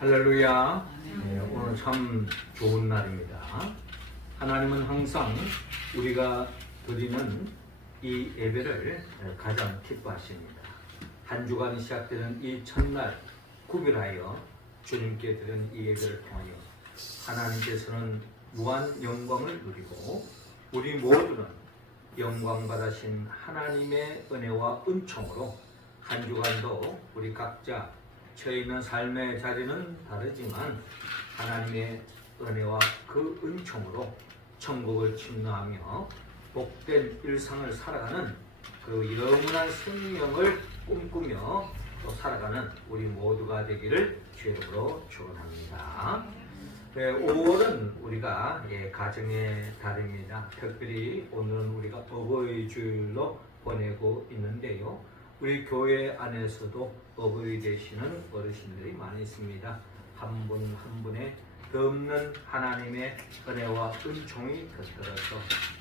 할렐루야. 오늘 참 좋은 날입니다. 하나님은 항상 우리가 드리는 이 예배를 가장 기뻐하십니다. 한 주간 시작되는 이 첫날 구별하여 주님께 드리는 이 예배를 통하여 하나님께서는 무한 영광을 누리고 우리 모두는 영광 받으신 하나님의 은혜와 은총으로 한 주간도 우리 각자 처해 있는 삶의 자리는 다르지만 하나님의 은혜와 그 은총으로 천국을 침노하며 복된 일상을 살아가는 그 영원한 생명을 꿈꾸며 또 살아가는 우리 모두가 되기를 주의 이름으로 축원합니다. 5월은 우리가 가정의 달입니다. 특별히 오늘은 우리가 어버이 주일로 보내고 있는데요. 우리 교회 안에서도 어버이 되시는 어르신들이 많이 있습니다. 한 분 한 분의 없는 하나님의 은혜와 은총이 곁들어서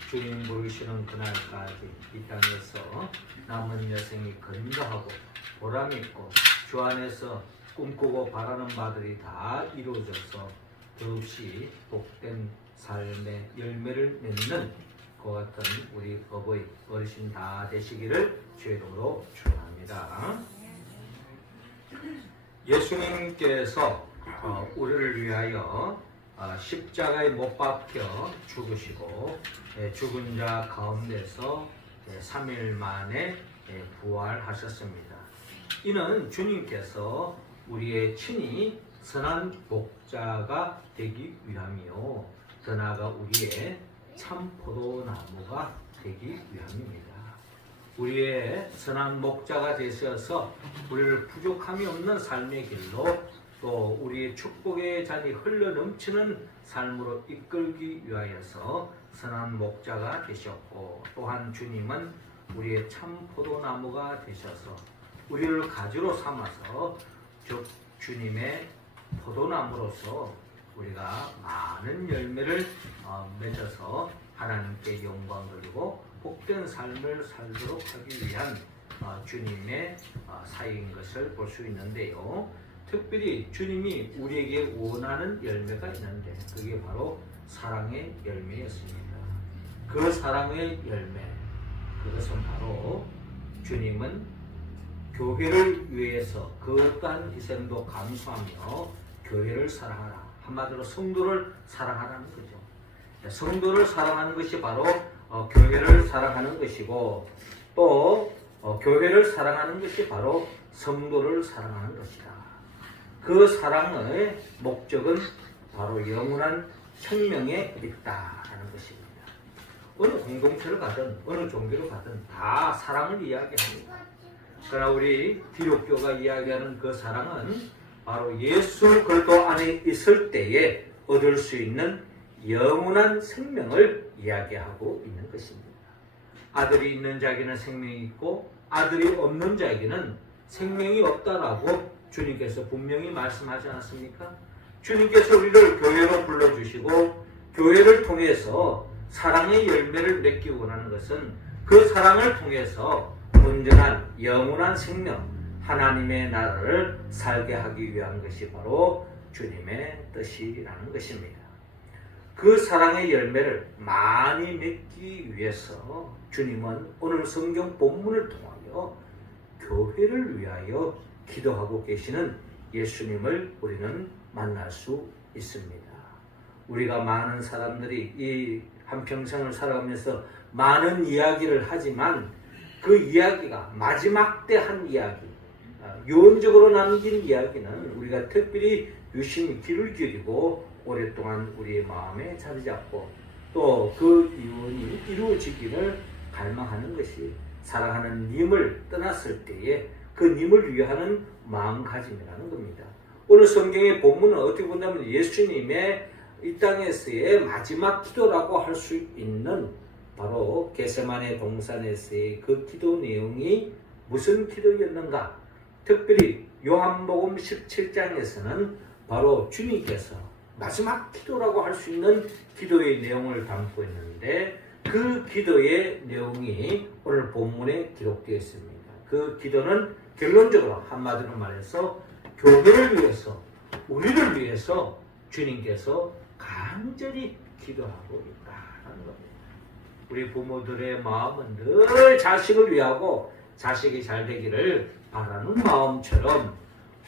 주님 부르시는 그날까지 이 땅에서 남은 여생이 건강하고 보람있고 주 안에서 꿈꾸고 바라는 바들이 다 이루어져서 더없이 복된 삶의 열매를 맺는 그 같은 우리 어버이 어르신 다 되시기를 주의 이름으로 축원합니다. 예수님께서 우리를 위하여 십자가에 못 박혀 죽으시고 죽은 자 가운데서 3일 만에 부활하셨습니다. 이는 주님께서 우리의 친히 선한 목자가 되기 위함이요 더 나아가 우리의 참 포도나무가 되기 위함입니다. 우리의 선한 목자가 되셔서 우리를 부족함이 없는 삶의 길로 또 우리의 축복의 잔이 흘러넘치는 삶으로 이끌기 위하여서 선한 목자가 되셨고, 또한 주님은 우리의 참 포도나무가 되셔서 우리를 가지로 삼아서 즉 주님의 포도나무로서 우리가 많은 열매를 맺어서 하나님께 영광 돌리고 복된 삶을 살도록 하기 위한 주님의 사역인 것을 볼 수 있는데요. 특별히 주님이 우리에게 원하는 열매가 있는데 그게 바로 사랑의 열매였습니다. 그 사랑의 열매, 그것은 바로 주님은 교회를 위해서 그 어떠한 희생도 감수하며 교회를 사랑하라. 한마디로 성도를 사랑하라는 거죠. 성도를 사랑하는 것이 바로 교회를 사랑하는 것이고, 또 교회를 사랑하는 것이 바로 성도를 사랑하는 것이다. 그 사랑의 목적은 바로 영원한 생명에 있다라는 것입니다. 어느 공동체를 가든 어느 종교를 가든 다 사랑을 이야기합니다. 그러나 우리 기독교가 이야기하는 그 사랑은 바로 예수 그리스도 안에 있을 때에 얻을 수 있는 영원한 생명을 이야기하고 있는 것입니다. 아들이 있는 자에게는 생명이 있고 아들이 없는 자에게는 생명이 없다라고 주님께서 분명히 말씀하지 않았습니까? 주님께서 우리를 교회로 불러주시고 교회를 통해서 사랑의 열매를 맺기 원하는 것은 그 사랑을 통해서 온전한 영원한 생명, 하나님의 나라를 살게 하기 위한 것이 바로 주님의 뜻이라는 것입니다. 그 사랑의 열매를 많이 맺기 위해서 주님은 오늘 성경 본문을 통하여 교회를 위하여 기도하고 계시는 예수님을 우리는 만날 수 있습니다. 우리가 많은 사람들이 이 한평생을 살아가면서 많은 이야기를 하지만 그 이야기가 마지막 때 한 이야기, 유언적으로 남긴 이야기는 우리가 특별히 유심히 귀를 기울이고 오랫동안 우리의 마음에 자리 잡고 또 그 유언이 이루어지기를 갈망하는 것이 사랑하는 님을 떠났을 때에 그 님을 위하는 마음가짐이라는 겁니다. 오늘 성경의 본문은 어떻게 본다면 예수님의 이 땅에서의 마지막 기도라고 할 수 있는 바로 겟세마네 동산에서의 그 기도 내용이 무슨 기도였는가? 특별히 요한복음 17장에서는 바로 주님께서 마지막 기도라고 할 수 있는 기도의 내용을 담고 있는데 그 기도의 내용이 오늘 본문에 기록되어 있습니다. 그 기도는 결론적으로 한마디로 말해서 교회를 위해서 우리를 주님께서 간절히 기도하고 있다는 겁니다. 우리 부모들의 마음은 늘 자식을 위하고 자식이 잘 되기를 바라는 마음처럼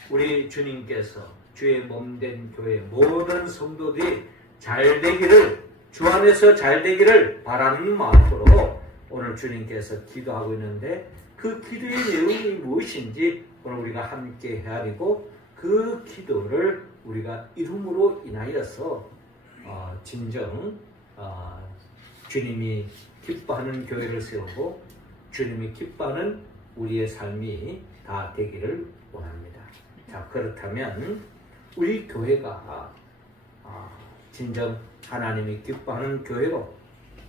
우리 주님께서 주의 몸된 교회 모든 성도들이 잘 되기를, 주 안에서 잘 되기를 바라는 마음으로 오늘 주님께서 기도하고 있는데, 그 기도의 내용이 무엇인지 오늘 우리가 함께 헤아리고 그 기도를 우리가 이름으로 인하여서 진정 주님이 기뻐하는 교회를 세우고 주님이 기뻐하는 우리의 삶이 다 되기를 원합니다. 자, 그렇다면 우리 교회가 진정 하나님이 기뻐하는 교회로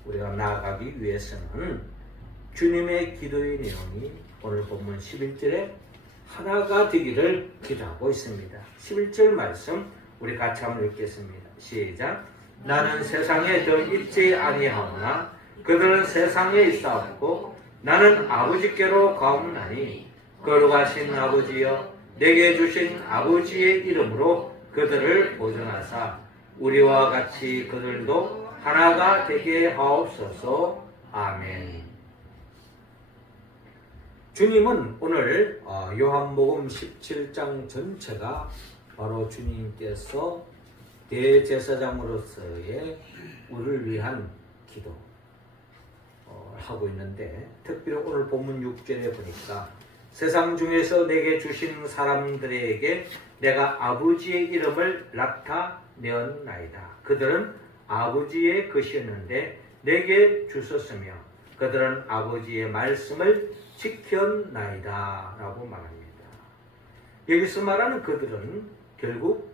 우리가 나아가기 위해서는 주님의 기도의 내용이 오늘 본문 11절에 하나가 되기를 기도하고 있습니다. 11절 말씀 우리 같이 한번 읽겠습니다. 시작. 나는 세상에 더 있지 아니하오나 그들은 세상에 있사옵고 나는 아버지께로 가옵나니 거룩하신 아버지여 내게 주신 아버지의 이름으로 그들을 보존하사 우리와 같이 그들도 하나가 되게 하옵소서. 아멘. 주님은 오늘 요한복음 17장 전체가 바로 주님께서 대제사장으로서의 우리를 위한 기도 하고 있는데, 특별히 오늘 본문 6절에 보니까 세상 중에서 내게 주신 사람들에게 내가 아버지의 이름을 나타내었나이다. 그들은 아버지의 것이었는데 내게 주셨으며 그들은 아버지의 말씀을 지켰나이다 라고 말합니다. 여기서 말하는 그들은 결국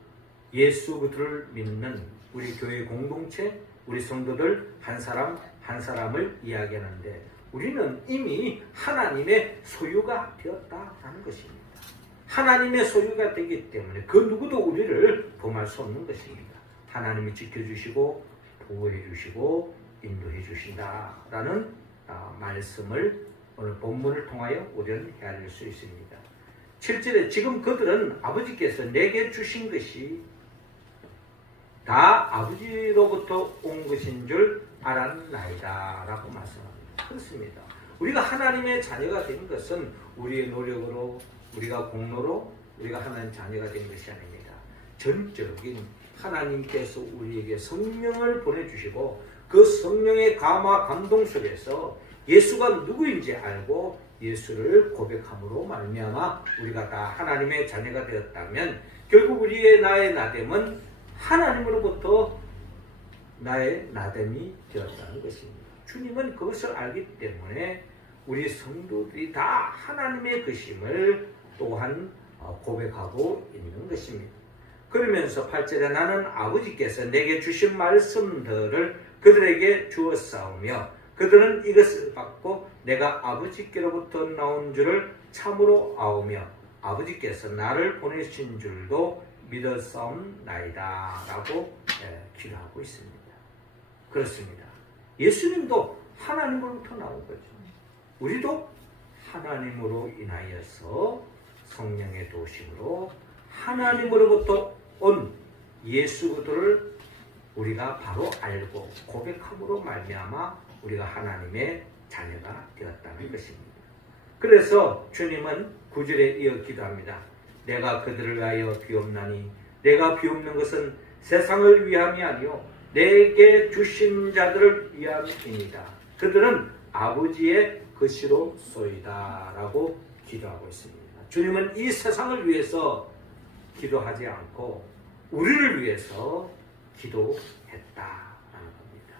예수 그들을 믿는 우리 교회 공동체, 우리 성도들 한 사람 한 사람을 이야기하는데, 우리는 이미 하나님의 소유가 되었다라는 것입니다. 하나님의 소유가 되기 때문에 그 누구도 우리를 범할 수 없는 것입니다. 하나님이 지켜주시고 보호해 주시고 인도해 주신다라는 말씀을 오늘 본문을 통하여 우리는 헤아릴 수 있습니다. 7절에 지금 그들은 아버지께서 내게 주신 것이 다 아버지로부터 온 것인 줄 알았나이다 라고 말씀합니다. 그렇습니다. 우리가 하나님의 자녀가 된 것은 우리의 노력으로, 우리가 공로로 우리가 하나님 자녀가 된 것이 아닙니다. 전적인 하나님께서 우리에게 성령을 보내주시고 그 성령의 감화 감동 속에서 예수가 누구인지 알고 예수를 고백함으로 말미암아 우리가 다 하나님의 자녀가 되었다면 결국 우리의 나의 나됨은 하나님으로부터 나의 나됨이 되었다는 것입니다. 주님은 그것을 알기 때문에 우리 성도들이 다 하나님의 것임을 또한 고백하고 있는 것입니다. 그러면서 8절에 나는 아버지께서 내게 주신 말씀들을 그들에게 주었사오며 그들은 이것을 받고 내가 아버지께로부터 나온 줄을 참으로 아오며 아버지께서 나를 보내신 줄도 믿었사옵나이다 라고 기도하고 있습니다. 그렇습니다. 예수님도 하나님으로부터 나온 거죠. 우리도 하나님으로 인하여서 성령의 도심으로 하나님으로부터 온 예수 그들을 우리가 바로 알고 고백함으로 말미암아 우리가 하나님의 자녀가 되었다는 것입니다. 그래서 주님은 9절에 이어 기도합니다. 내가 그들을 위하여 비옵나니 내가 비옵는 것은 세상을 위함이 아니요 내게 주신 자들을 위함이니이다. 그들은 아버지의 것이로소이다 라고 기도하고 있습니다. 주님은 이 세상을 위해서 기도하지 않고 우리를 위해서 기도했다라는 겁니다.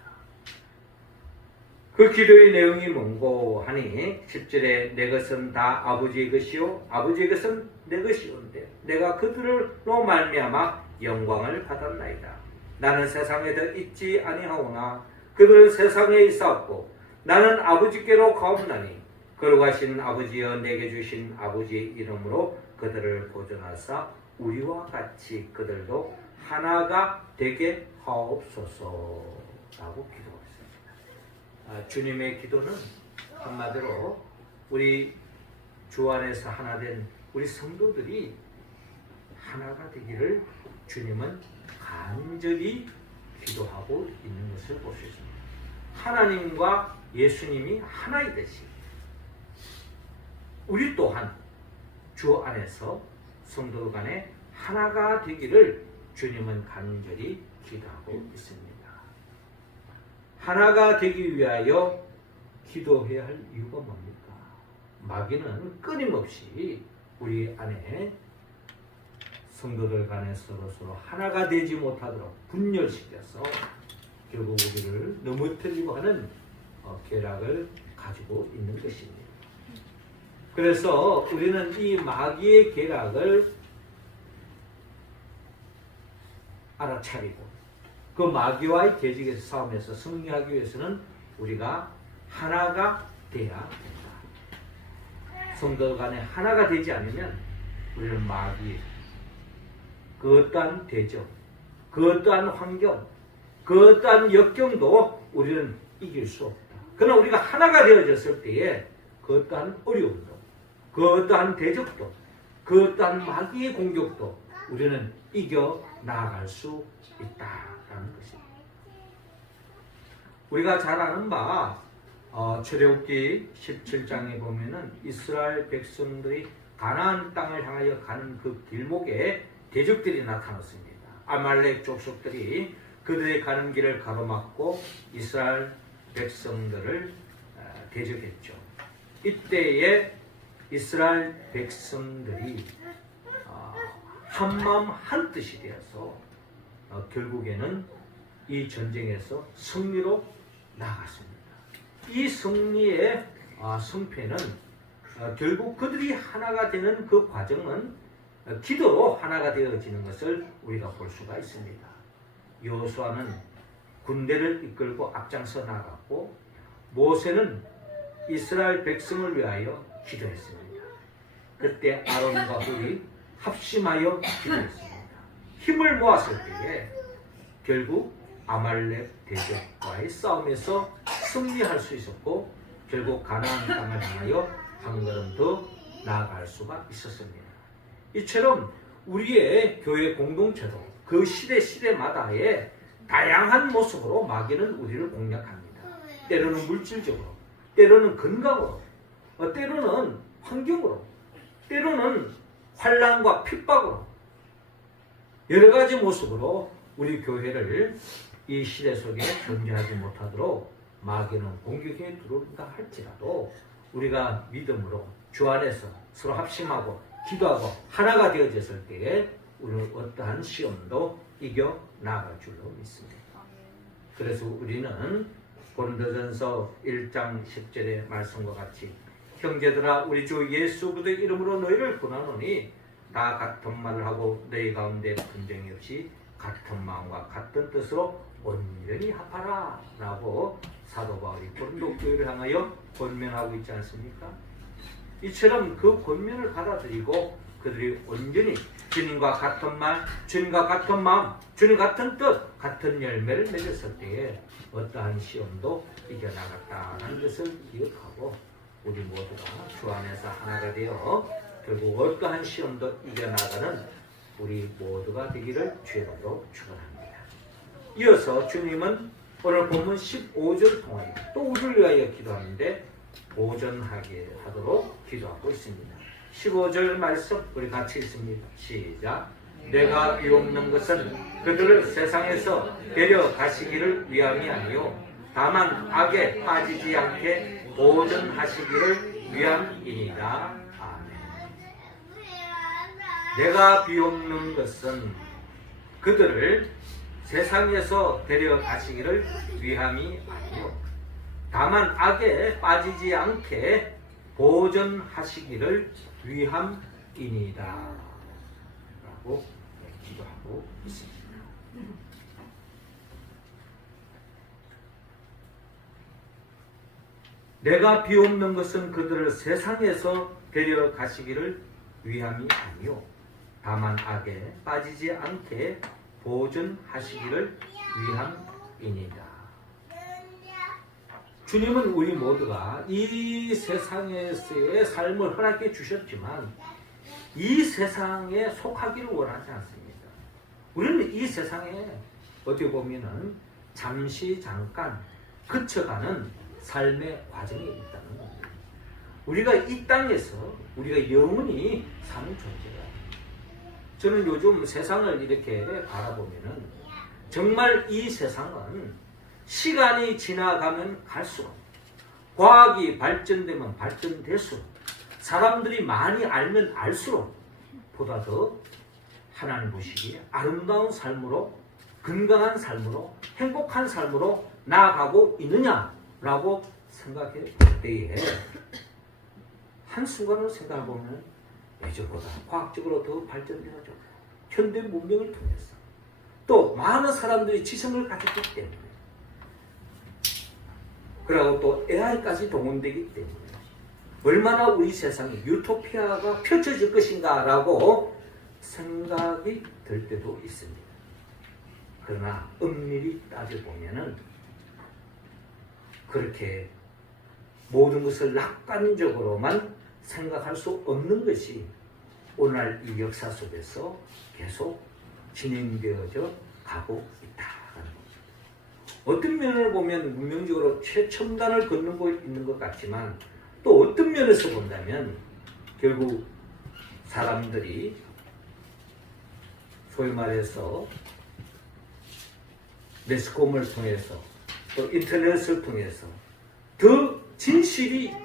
그 기도의 내용이 뭔고 하니 10절에 내 것은 다 아버지의 것이요 아버지의 것은 내 것이온데 내가 그들로 말미암아 영광을 받았나이다. 나는 세상에 더 있지 아니하오나 그들은 세상에 있사옵고 나는 아버지께로 가옵나니 거룩하신 아버지여 내게 주신 아버지의 이름으로 그들을 보존하사 우리와 같이 그들도 하나가 되게 하옵소서 라고 기도했습니다. 주님의 기도는 한마디로 우리 주 안에서 하나 된 우리 성도들이 하나가 되기를 주님은 간절히 기도하고 있는 것을 볼 수 있습니다. 하나님과 예수님이 하나이듯이 우리 또한 주 안에서 성도 간에 하나가 되기를 주님은 간절히 기도하고 있습니다. 하나가 되기 위하여 기도해야 할 이유가 뭡니까? 마귀는 끊임없이 우리 안에 성도들 간에 서로 하나가 되지 못하도록 분열시켜서 결국 우리를 넘어뜨리고 하는 계략을 가지고 있는 것입니다. 그래서 우리는 이 마귀의 계략을 알아차리고 그 마귀와의 계적에서 싸움에서 승리하기 위해서는 우리가 하나가 돼야 된다. 성도 간에 하나가 되지 않으면 우리는 마귀, 그 어떠한 대적, 그 어떠한 환경, 그 어떠한 역경도 우리는 이길 수 없다. 그러나 우리가 하나가 되어졌을 때에 그 어떠한 어려움도, 그 어떠한 대적도, 그 어떠한 마귀의 공격도 우리는 이겨 나아갈 수 있다라는 것입니다. 우리가 잘 아는 바 출애굽기 17장에 보면은 이스라엘 백성들이 가나안 땅을 향하여 가는 그 길목에 대적들이 나타났습니다. 아말렉 족속들이 그들의 가는 길을 가로막고 이스라엘 백성들을 대적했죠. 이때에 이스라엘 백성들이 한마음 한뜻이 되어서 결국에는 이 전쟁에서 승리로 나아갔습니다. 이 승리의 승패는 결국 그들이 하나가 되는 그 과정은 기도로 하나가 되어지는 것을 우리가 볼 수가 있습니다. 여호수아는 군대를 이끌고 앞장서 나갔고 모세는 이스라엘 백성을 위하여 기도했습니다. 그때 아론과 훌이 합심하여 기도했습니다. 힘을 모았을 때에 결국 아말렉 대적과의 싸움에서 승리할 수 있었고 결국 가나안 땅을 향하여 한 걸음 더 나아갈 수가 있었습니다. 이처럼 우리의 교회 공동체도 그 시대마다의 다양한 모습으로 마귀는 우리를 공략합니다. 때로는 물질적으로, 때로는 건강으로, 때로는 환경으로, 때로는 환난과 핍박으로 여러 가지 모습으로 우리 교회를 이 시대 속에 존재하지 못하도록 마귀는 공격에 들어온다 할지라도 우리가 믿음으로 주 안에서 서로 합심하고 기도하고 하나가 되어졌을 때에 우리는 어떠한 시험도 이겨 나아갈 줄로 믿습니다. 그래서 우리는 고린도전서 1장 10절의 말씀과 같이 형제들아 우리 주 예수 그리스도의 이름으로 너희를 권하노니 다 같은 말을 하고 너희 가운데 분쟁이 없이 같은 마음과 같은 뜻으로 온전히 합하라 라고 사도 바울이 고린도 교회를 향하여 권면하고 있지 않습니까? 이처럼 그 권면을 받아들이고 그들이 온전히 주님과 같은 말, 주님과 같은 마음, 주님 같은 뜻, 같은 열매를 맺었을 때에 어떠한 시험도 이겨나갔다는 것을 기억하고 우리 모두가 주 안에서 하나가 되어 결국 어떠한 시험도 이겨나가는 우리 모두가 되기를 주의로 축원합니다. 이어서 주님은 오늘 본문 15절 통하여 또 우리를 위하여 기도하는데 보전하게 하도록 기도하고 있습니다. 15절 말씀 우리 같이 읽습니다. 시작. 내가 비옵는 것은 그들을 세상에서 데려가시기를 위함이 아니요 다만 악에 빠지지 않게 보전하시기를 위함이니라. 아멘. 내가 비옵는 것은 그들을 세상에서 데려가시기를 위함이 아니요 다만 악에 빠지지 않게 보전하시기를 위함이니이다 라고 기도하고 있습니다. 내가 비옵는 것은 그들을 세상에서 데려가시기를 위함이 아니요 다만 악에 빠지지 않게 보전하시기를 위함이니이다. 주님은 우리 모두가 이 세상에서의 삶을 허락해 주셨지만 이 세상에 속하기를 원하지 않습니다. 우리는 이 세상에 어떻게 보면은 잠시 잠깐 그쳐가는 삶의 과정이 있다는 겁니다. 우리가 이 땅에서 우리가 영원히 사는 존재예요. 저는 요즘 세상을 이렇게 바라보면은 정말 이 세상은 시간이 지나가면 갈수록 과학이 발전되면 발전될수록 사람들이 많이 알면 알수록 보다 더 하나님 보시기에 아름다운 삶으로 건강한 삶으로 행복한 삶으로 나아가고 있느냐라고 생각해 볼 때에 한순간을 생각해보면 예전보다 과학적으로 더 발전되어져 현대 문명을 통해서 또 많은 사람들이 지성을 가졌기 때문에 그리고 또 AI까지 동원되기 때문에 얼마나 우리 세상에 유토피아가 펼쳐질 것인가 라고 생각이 들 때도 있습니다. 그러나 엄밀히 따져보면은 그렇게 모든 것을 낙관적으로만 생각할 수 없는 것이 오늘날 이 역사 속에서 계속 진행되어져 가고 있다는 겁니다. 어떤 면을 보면 문명적으로 최첨단을 걷는 있는 것 같지만 또 어떤 면에서 본다면 결국 사람들이 소위 말해서 매스컴을 통해서 또 인터넷을 통해서 더 진실이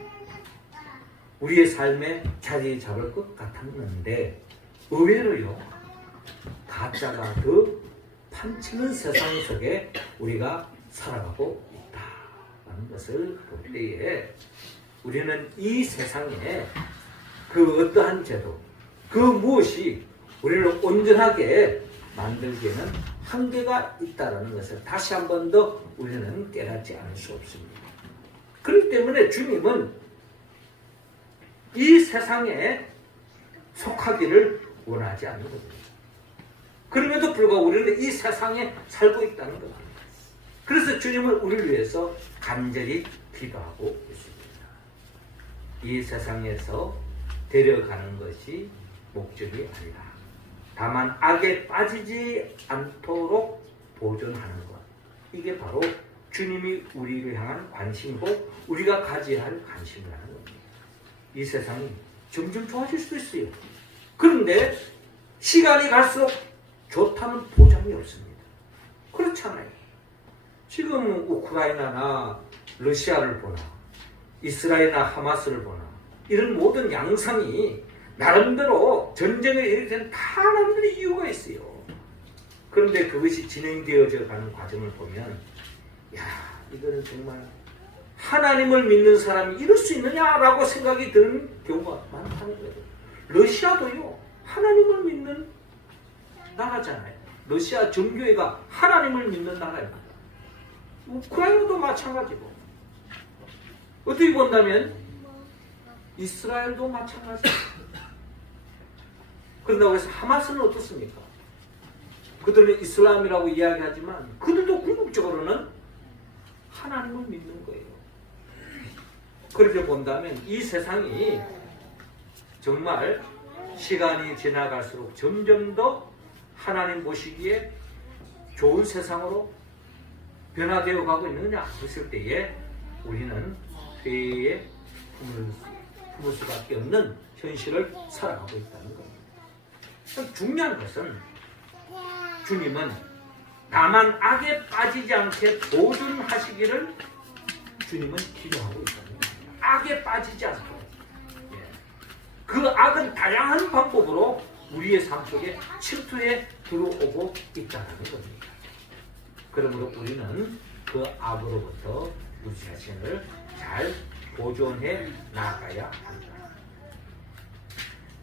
우리의 삶에 자리 잡을 것 같았는데 의외로요 가짜가 더 판치는 세상 속에 우리가 살아가고 있다는 것을 볼 때에 우리는 이 세상에 그 어떠한 제도 그 무엇이 우리를 온전하게 만들기에는 한계가 있다는 것을 다시 한 번 더 우리는 깨닫지 않을 수 없습니다. 그렇기 때문에 주님은 이 세상에 속하기를 원하지 않는 겁니다. 그럼에도 불구하고 우리는 이 세상에 살고 있다는 겁니다. 그래서 주님은 우리를 위해서 간절히 기도하고 있습니다. 이 세상에서 데려가는 것이 목적이 아니라 다만 악에 빠지지 않도록 보존하는 것. 이게 바로 주님이 우리를 향한 관심이고 우리가 가져야 할 관심이라는 겁니다. 이 세상이 점점 좋아질 수도 있어요. 그런데 시간이 갈수록 좋다는 보장이 없습니다. 그렇잖아요. 지금 우크라이나나 러시아를 보나 이스라엘이나 하마스를 보나 이런 모든 양상이 나름대로 전쟁을 일으키는 다 나름대로 이유가 있어요. 그런데 그것이 진행되어져 가는 과정을 보면 야 이거는 정말 하나님을 믿는 사람이 이럴 수 있느냐라고 생각이 드는 경우가 많다는 거예요. 러시아도요 하나님을 믿는 나라잖아요. 러시아 정교회가 하나님을 믿는 나라입니다. 우크라이나도 마찬가지고 어떻게 본다면 이스라엘도 마찬가지입니다. 그런다고 해서 하마스는 어떻습니까? 그들은 이슬람이라고 이야기하지만 그들도 궁극적으로는 하나님을 믿는 거예요. 그렇게 본다면 이 세상이 정말 시간이 지나갈수록 점점 더 하나님 보시기에 좋은 세상으로 변화되어 가고 있느냐 했을 때에 우리는 회의에 품을 수밖에 없는 현실을 살아가고 있다는 겁니다. 중요한 것은 주님은 다만 악에 빠지지 않게 보존하시기를 주님은 기도하고 있다는 겁니다. 악에 빠지지 않도록. 그 악은 다양한 방법으로 우리의 삶 속에 침투해 들어오고 있다는 겁니다. 그러므로 우리는 그 악으로부터 우리 자신을 잘 보존해 나가야 합니다.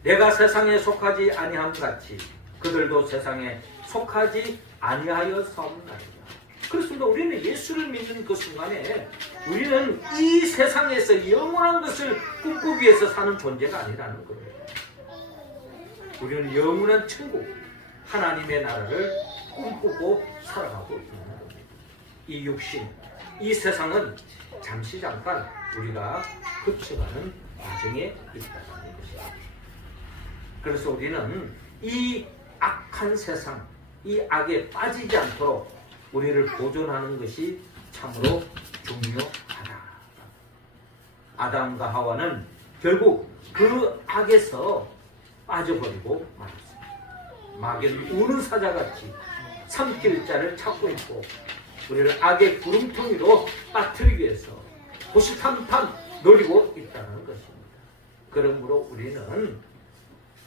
내가 세상에 속하지 아니함 같이 그들도 세상에 속하지 아니하여 싸움나이다. 그렇습니다. 우리는 예수를 믿는 그 순간에 우리는 이 세상에서 영원한 것을 꿈꾸기 위해서 사는 존재가 아니라는 거예요. 우리는 영원한 천국, 하나님의 나라를 꿈꾸고 살아가고 있는 겁니다. 이 육신, 이 세상은 잠시 잠깐 우리가 거쳐가는 과정에 있다는 것입니다. 그래서 우리는 이 악한 세상, 이 악에 빠지지 않도록 우리를 보존하는 것이 참으로 중요하다. 아담과 하와는 결국 그 악에서 빠져버리고 말았습니다. 마귀는 우는 사자같이 삼킬 자를 찾고 있고 우리를 악의 구름텅이로 빠뜨리기 위해서 호시탐탐 노리고 있다는 것입니다. 그러므로 우리는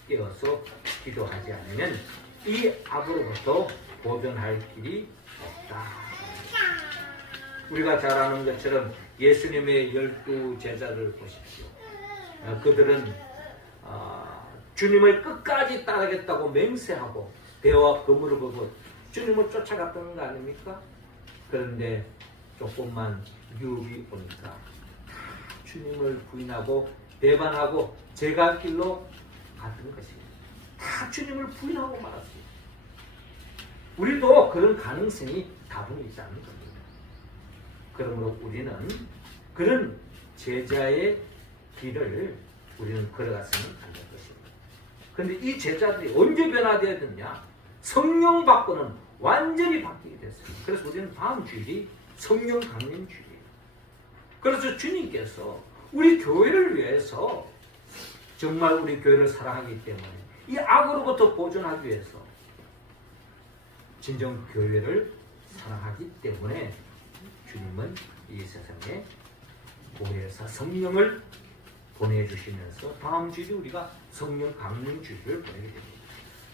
깨어서 기도하지 않으면 이 악으로부터 보존할 길이 없다. 우리가 잘 아는 것처럼 예수님의 12 제자를 보십시오. 그들은 주님을 끝까지 따르겠다고 맹세하고 배와 그물을 보고 주님을 쫓아갔던 거 아닙니까? 그런데 조금만 유혹이 오니까 주님을 부인하고 배반하고 제갈 길로 갔던 것입니다. 다 주님을 부인하고 말았습니다. 우리도 그런 가능성이 다분히 있다는 겁니다. 그러므로 우리는 그런 제자의 길을 우리는 걸어갔으면 안 될 것입니다. 그런데 이 제자들이 언제 변화되어야 되느냐? 성령 받고는 완전히 바뀌게 됐습니다. 그래서 우리는 다음 주일이 성령 강림 주일이에요. 그래서 주님께서 우리 교회를 위해서 정말 우리 교회를 사랑하기 때문에 이 악으로부터 보존하기 위해서 진정 교회를 사랑하기 때문에 주님은 이 세상에 보혜사 성령을 보내주시면서 다음 주일에 우리가 성령 강림 주일을 보내게 됩니다.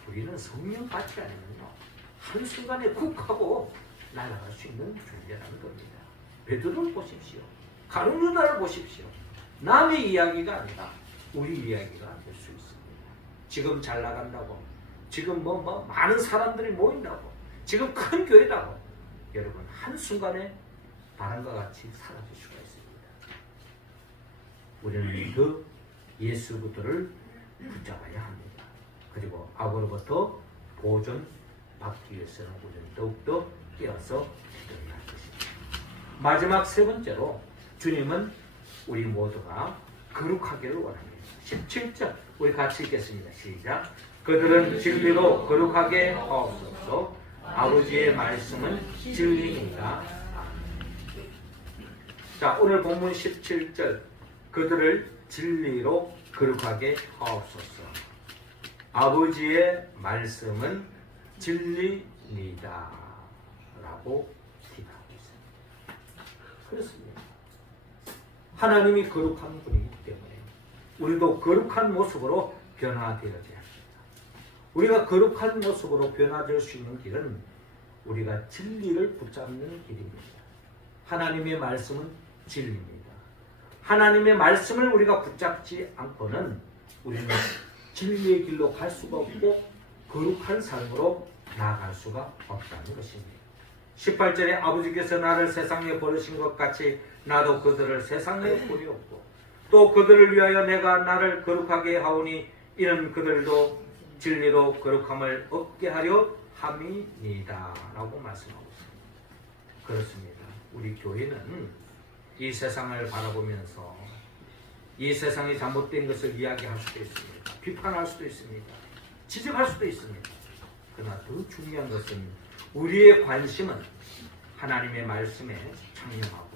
우리는 성령 받지 않으면요 한순간에 쿡하고 날아갈 수 있는 존재라는 겁니다. 베드로를 보십시오. 가룟 유다를 보십시오. 남의 이야기가 아니라 우리 이야기가 될 수 있습니다. 지금 잘 나간다고, 지금 많은 사람들이 모인다고, 지금 큰 교회다고 여러분 한순간에 바람과 같이 사라질 수가 있습니다. 우리는 그 예수 그리스도를 붙잡아야 합니다. 그리고 악으로부터 보존받기 위해서는 우리는 더욱더 깨어서 기도해야 할 것입니다. 마지막 세 번째로 주님은 우리 모두가 거룩하기를 원합니다. 17절 우리 같이 읽겠습니다. 시작. 그들은 진리로 거룩하게 하옵소서. 아버지의 말씀은 진리입니다. 자, 오늘 본문 17절 그들을 진리로 거룩하게 하옵소서. 아버지의 말씀은 진리입니다. 라고 기도하고 있습니다. 그렇습니다. 하나님이 거룩한 분이기 때문에 우리도 거룩한 모습으로 변화되어져야 합니다. 우리가 거룩한 모습으로 변화될 수 있는 길은 우리가 진리를 붙잡는 길입니다. 하나님의 말씀은 진리입니다. 하나님의 말씀을 우리가 붙잡지 않고는 우리는 진리의 길로 갈 수가 없고 거룩한 삶으로 나아갈 수가 없다는 것입니다. 18절에 아버지께서 나를 세상에 버리신 것 같이 나도 그들을 세상에 버리었고 또 그들을 위하여 내가 나를 거룩하게 하오니 이는 그들도 진리로 거룩함을 얻게 하려 함이니이다 라고 말씀하고 있습니다. 그렇습니다. 우리 교회는 이 세상을 바라보면서 이 세상이 잘못된 것을 이야기할 수도 있습니다. 비판할 수도 있습니다. 지적할 수도 있습니다. 그러나 더 중요한 것은 우리의 관심은 하나님의 말씀에 창념하고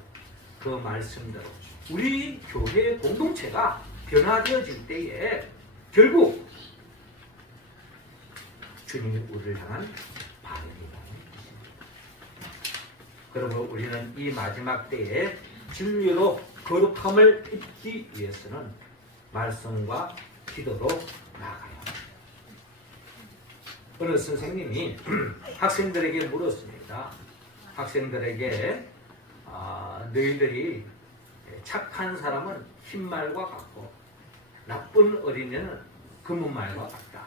그 말씀대로 우리 교회 공동체가 변화되어질 때에 결국 주님이 우리를 향한 반응이라는 것입니다. 그러므로 우리는 이 마지막 때에 진리로 거룩함을 입기 위해서는 말씀과 기도로 나아가야 합니다. 어느 선생님이 학생들에게 물었습니다. 학생들에게 너희들이 착한 사람은 흰말과 같고 나쁜 어린애는 검은말과 같다.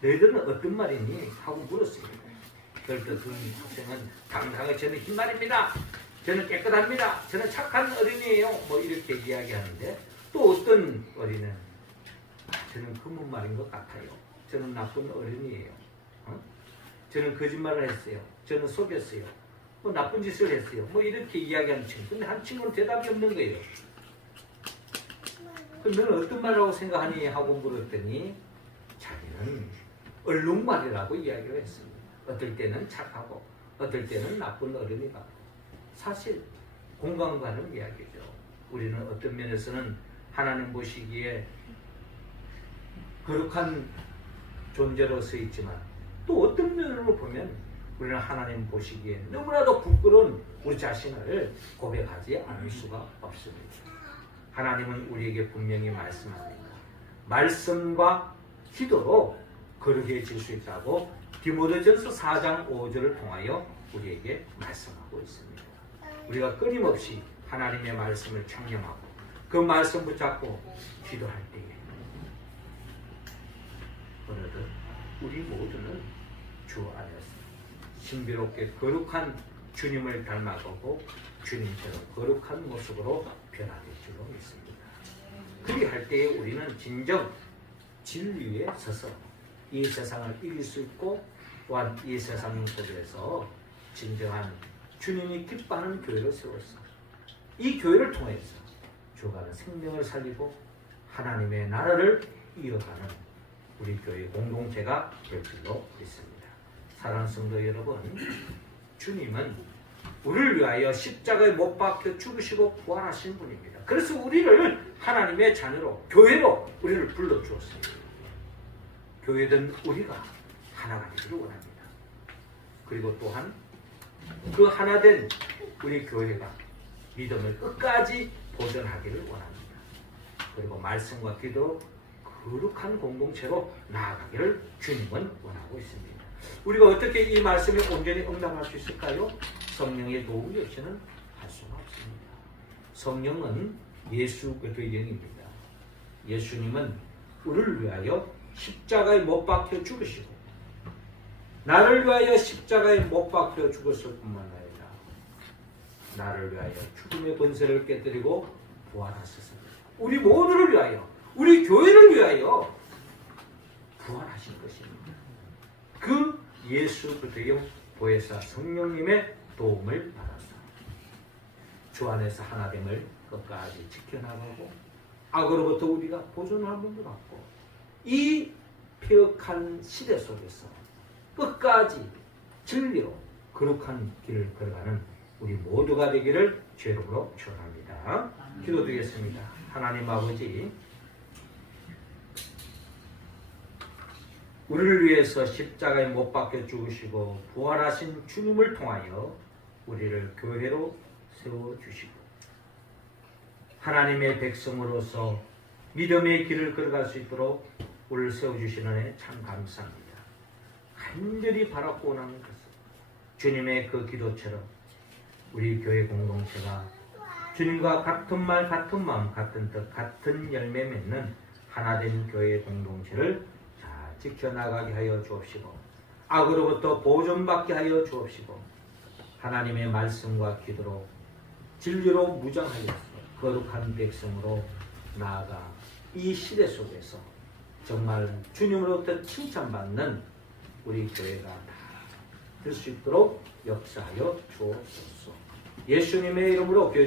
너희들은 어떤 말이니? 하고 물었습니다. 그럴 때 그 학생은 당당하게 저는 흰말입니다. 저는 깨끗합니다. 저는 착한 어린이에요. 뭐 이렇게 이야기하는데 또 어떤 어린애는 저는 검은말인 것 같아요. 저는 나쁜 어린이에요. 저는 거짓말을 했어요. 저는 속였어요. 뭐 나쁜 짓을 했어요. 뭐 이렇게 이야기하는 친구. 근데 한 친구는 대답이 없는 거예요. 그럼 너는 어떤 말이라고 생각하니? 하고 물었더니 자기는 얼룩말이라고 이야기를 했습니다. 어떨 때는 착하고 어떨 때는 나쁜 어른이가 사실 공감 가는 이야기죠. 우리는 어떤 면에서는 하나님 보시기에 거룩한 존재로 서 있지만 또 어떤 면으로 보면 우리는 하나님 보시기에 너무나도 부끄러운 우리 자신을 고백하지 않을 수가 없습니다. 하나님은 우리에게 분명히 말씀합니다. 말씀과 기도로 거룩해질 수 있다고 디모데전서 4장 5절을 통하여 우리에게 말씀하고 있습니다. 우리가 끊임없이 하나님의 말씀을 청렴하고 그 말씀 붙잡고 기도할 때에 어느덧 우리 모두는 주 안에서 신비롭게 거룩한 주님을 닮아가고 주님처럼 거룩한 모습으로 변화될 줄로 믿습니다. 그리할 때에 우리는 진정 진리에 서서 이 세상을 이길 수 있고 또한 이 세상 속에서 진정한 주님이 기뻐하는 교회를 세웠어. 이 교회를 통해서 주가는 생명을 살리고 하나님의 나라를 이어가는 우리 교회 공동체가 될 줄로 믿습니다. 사랑하는 성도 여러분, 주님은 우리를 위하여 십자가에 못 박혀 죽으시고 부활하신 분입니다. 그래서 우리를 하나님의 자녀로 교회로 우리를 불러주었습니다. 교회된 우리가 하나가 되기를 원합니다. 그리고 또한 그 하나된 우리 교회가 믿음을 끝까지 보존하기를 원합니다. 그리고 말씀과 기도로 거룩한 공동체로 나아가기를 주님은 원하고 있습니다. 우리가 어떻게 이 말씀에 온전히 응답할 수 있을까요? 성령의 도움이 없이는 할 수가 없습니다. 성령은 예수 그리스도의 영입니다. 예수님은 우리를 위하여 십자가에 못 박혀 죽으시고 나를 위하여 십자가에 못 박혀 죽었을 뿐만 아니라 나를 위하여 죽음의 권세를 깨뜨리고 부활하셨습니다. 우리 모두를 위하여 우리 교회를 위하여 부활하신 것입니다. 그 예수 그리스도의 보혜사 성령님의 도움을 받아서 주 안에서 하나됨을 끝까지 지켜나가고 악으로부터 우리가 보존함을 받고 이 폐역한 시대 속에서 끝까지 진리로 거룩한 길을 걸어가는 우리 모두가 되기를 주의 이름으로 축원합니다. 기도드리겠습니다. 하나님 아버지, 우리를 위해서 십자가에 못 박혀 죽으시고 부활하신 주님을 통하여 우리를 교회로 세워주시고 하나님의 백성으로서 믿음의 길을 걸어갈 수 있도록 우리를 세워주시는 애 참 감사합니다. 간절히 바라고 원하는 것은 주님의 그 기도처럼 우리 교회 공동체가 주님과 같은 말, 같은 마음, 같은 뜻, 같은 열매 맺는 하나된 교회 공동체를 지켜나가게 하여 주옵시고 악으로부터 보존받게 하여 주옵시고 하나님의 말씀과 기도로 진리로 무장하여서 거룩한 백성으로 나아가 이 시대 속에서 정말 주님으로부터 칭찬받는 우리 교회가 다 될 수 있도록 역사하여 주옵소서. 예수님의 이름으로 교회